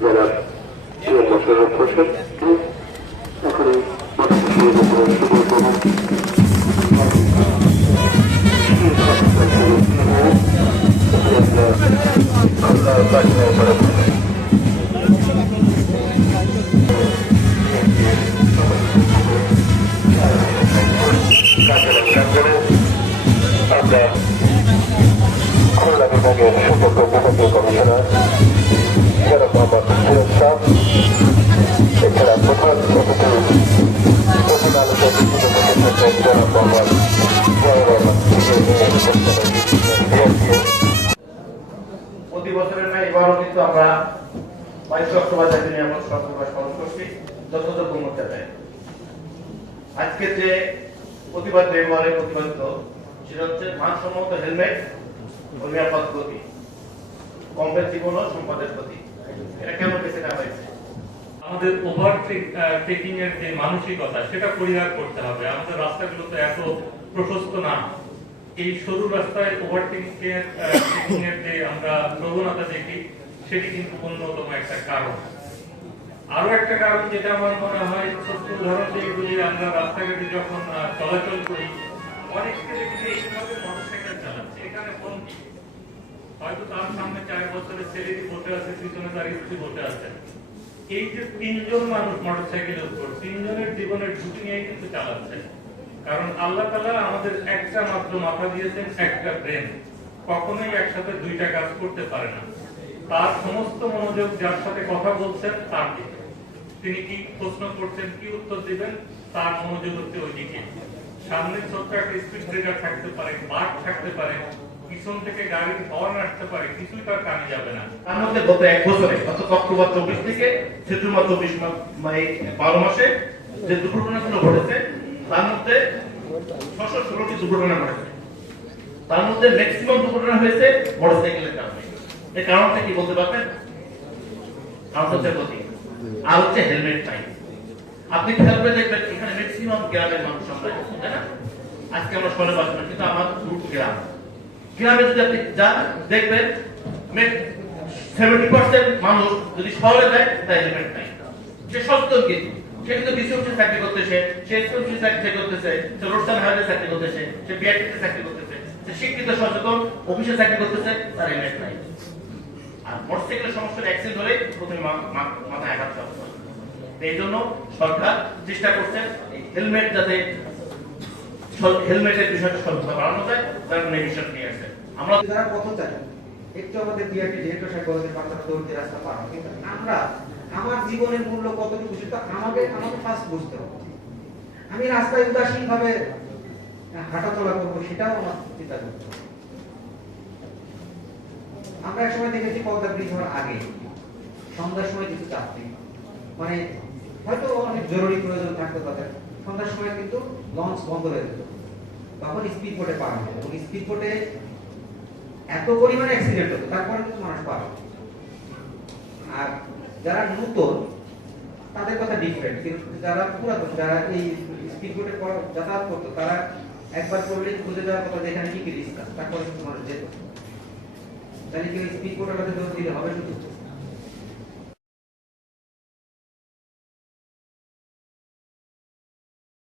যারা মোশাররফ হোসেন এখন আমরা প্রতি বছরের মর্যাদায় আজকে যে প্রতিবাদ ব্যবহারে প্রতিবাদিত, সেটা হচ্ছে মানসম্মত হেলমেট ও নিরাপদ গতি কমপ্লেট জীবন ও সম্পদের প্রতি এটা কেন বেছে নেওয়া হয়েছে? আমাদের ওভার টেকিং এর যে মানসিকতা, সেটা পরিহার করতে হবে। আমাদের রাস্তাগুলো তো এত প্রশস্ত না। এই সরু রাস্তায় ওভারটেকিং টেকিং এর যে আমরা প্রবণতা দেখি, সেটি কিন্তু অন্যতম একটা কারণ। আরও একটা কারণ যেটা আমার মনে হয় ছোট্ট উদাহরণ দিয়ে বলি আমরা রাস্তাঘাটে যখন চলাচল করি অনেককে দেখি এইভাবে মোটরসাইকেল চালাচ্ছে। এখানে কোন হয়তো তার সামনে চার বছরের ছেলেটি বসে আছে, পিছনে তার স্ত্রী বসে আছে। এই যে তিনজন মানুষ মোটরসাইকেলের উপর, তিনজনের জীবনের ঝুঁকি নিয়ে কিন্তু চালাচ্ছে। কারণ আল্লাহ তাআলা আমাদের একটা মাত্র মাথা দিয়েছেন, একটা ব্রেন কখনোই একসাথে দুইটা কাজ করতে পারে না। তার সমস্ত মনোযোগ যার সাথে কথা বলছেন, তার দিকে। তিনি কি প্রশ্ন করছেন, কি উত্তর দিবেন, তার মনোযোগ হচ্ছে ওই দিকে। সামনে ছোট্ট একটা স্পিড ব্রেকার থাকতে পারে, বাঘ থাকতে পারে পিছন থেকে গাড়ির হর্ন আসতে পারে, কিছুই তার কানে যাবে না। তার মধ্যে গত এক বছরে, অর্থাৎ অক্টোবর চব্বিশ থেকে সেপ্টেম্বর চব্বিশ বারো মাসে যে দুর্ঘটনাগুলো ঘটেছে, তার মধ্যে ছশো ষোলোটি দুর্ঘটনা ঘটেছে। তার মধ্যে ম্যাক্সিমাম দুর্ঘটনা হয়েছে মোটরসাইকেলের কারণে। এর কারণটা কি বলতে পারবেন? কারণ হচ্ছে গতি আর হচ্ছে হেলমেট নাই আপনি খেয়াল করে দেখবেন, এখানে ম্যাক্সিমাম গ্রামের মানুষ আমরা তাই না? আজকে আমরা শহরে বাস করি, কিন্তু আমার গ্রাম। গ্রামে যদি আপনি যান দেখবেন সেভেন্টি পার্সেন্ট মানুষ যদি শহরে যায় নাই। সে সচেতন কিন্তু সে কিন্তু চাকরি করতেছে, সে এসপি অফিসে চাকরি করতেছে, সে রোড সাইড হাইওয়ে চাকরি করতেছে, সে বিআইটিতে চাকরি করতেছে, সে শিক্ষিত, সচেতন অফিসে চাকরি করতেছে, তার হেলমেট নাই। আর মোটরসাইকেলের সমস্যা অ্যাক্সিডেন্ট হলে প্রথমে মাথায় আঘাত এই জন্য সরকার চেষ্টা করছে হেলমেট যাতে হেলমেটের বিষয়টা সর্বদা বাড়ানো যায়, তার এই বিষয়টা নিয়ে আসছে আমরা যারা পথচারী একটু আমাদের বিআরটি সাহেব বলেছেন বাচ্চারা দৌড়তে রাস্তা পার। কিন্তু আমরা, আমার জীবনের মূল্য কতটুকু সেটা আমাকে আমাকে ফার্স্ট বুঝতে হবে। আমি রাস্তায় উদাসীন ভাবে হাঁটাচলা করব, সেটাও আমার চিন্তা করতে হবে। আমরা এক সময় দেখেছি পদ্মা ব্রিজ হওয়ার আগে, সন্ধ্যার সময় কিছু যাত্রী মানে হয়তো অনেক জরুরি প্রয়োজন থাকতো তাদের। সন্ধ্যার সময় কিন্তু লঞ্চ বন্ধ হয়ে যেত। তখন স্পিড বোটে পার হতো এবং স্পিড বোটে এত পরিমাণে অ্যাক্সিডেন্ট হতো, তারপরে কিন্তু মানুষ পার। আর যারা নতুন, তাদের কথা ডিফারেন্ট কিন্তু যারা পুরাতন, যারা এই স্পিড বোটে যাতায়াত করতো, তারা একবার করলে খুঁজে যাওয়ার কথা যেখানে কি কি রিস্ক তারপরে কিন্তু মানুষ যেত। তাহলে কি স্পিড বোটের কথা দৌড় দিলে হবে শুধু?